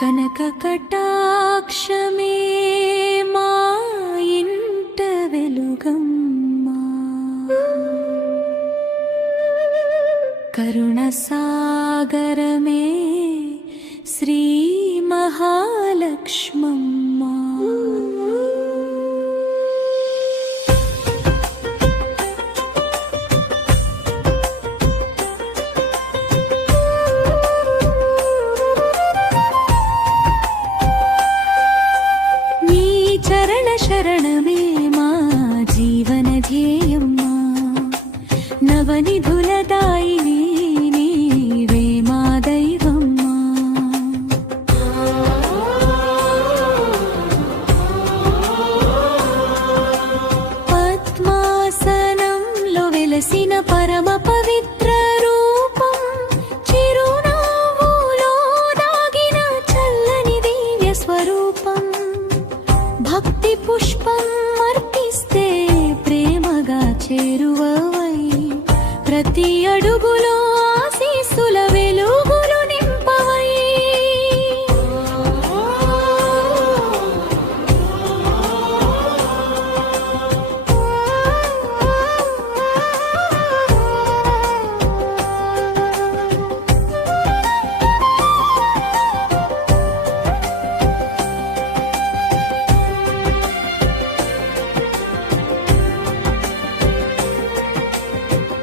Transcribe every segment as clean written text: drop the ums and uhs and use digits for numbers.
కనక కటాక్షమే మా ఇంట వెలుగమ్మా, కరుణ సాగరమే శ్రీ మహాలక్ష్మమ్మా. శరణమే మా జీవన ధ్యేయమ్మా, నవనిధులదాయిని నీవే మా దైవమ్మా. పద్మాసనంలో వెలసిన పరమ పవిత్ర రూపం, చిరునవ్వులో దాగిన చల్లని దివ్య స్వరూపం. భక్తి పుష్పం అర్పిస్తే ప్రేమగా చేరువవై, ప్రతి అడుగులో ఆశీస్సుల వెలుగులు నింపవై.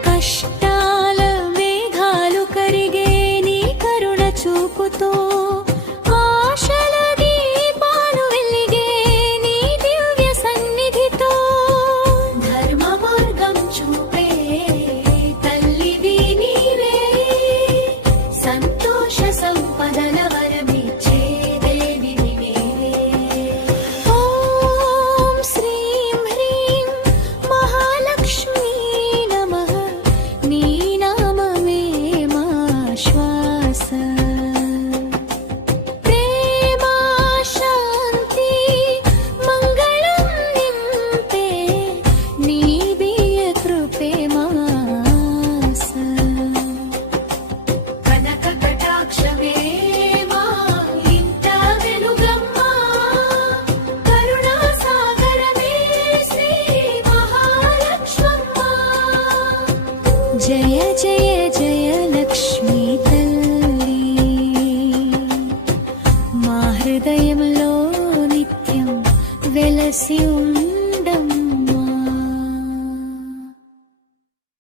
కష్టాల మేఘాలు కరిగే నీ కరుణ చూపుతో, ఆశల దీపాలు వెలిగే నీ దివ్య సన్నిధితో. ధర్మ మార్గం చూపే తల్లివి నీవే, సంతోష సంపదల వరమిచ్చే దేవి నీవే. ఓం శ్రీం హ్రీం మహాలక్ష్మీ నమః, నీ నామమే మా శ్వాస. ప్రేమ శాంతి మంగళం నింపే నీ దివ్య కృపే మాస. కనక కటాక్షమే మా ఇంట వెలుగమ్మా, కరుణా సాగరమే శ్రీ మహాలక్ష్మమ్మా. జయ జయ జయ లక్ష్మీ తల్లి, మా హృదయంలో నిత్యం వెలసి ఉన్న